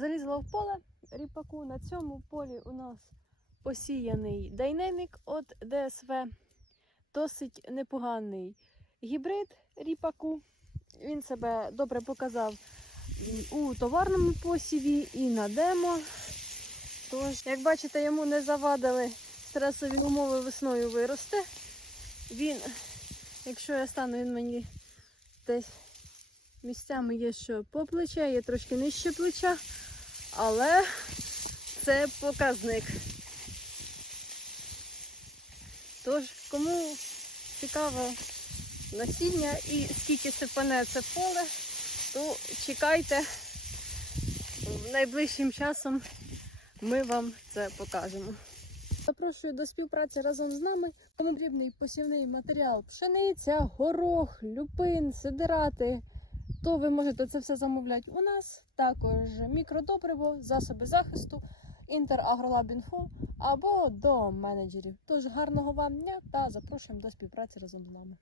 Залізла в поле ріпаку. На цьому полі у нас посіяний дайнемік від ДСВ. Досить непоганий гібрид ріпаку. Він себе добре показав у товарному посіві і на демо. Тож, як бачите, йому не завадили стресові умови весною виросте. Він, якщо я стану, він мені десь місцями є що по плече, є трошки нижче плеча, але це показник. Тож, кому цікаво насіння і скільки сипане це поле, то чекайте найближчим часом ми вам це покажемо. Запрошую до співпраці разом з нами. Кому потрібний посівний матеріал пшениця, горох, люпин, сидирати. То ви можете це все замовляти у нас. Також мікродобриво, засоби захисту, інтерагролабінфо або до менеджерів. Тож гарного вам дня та запрошуємо до співпраці разом з нами.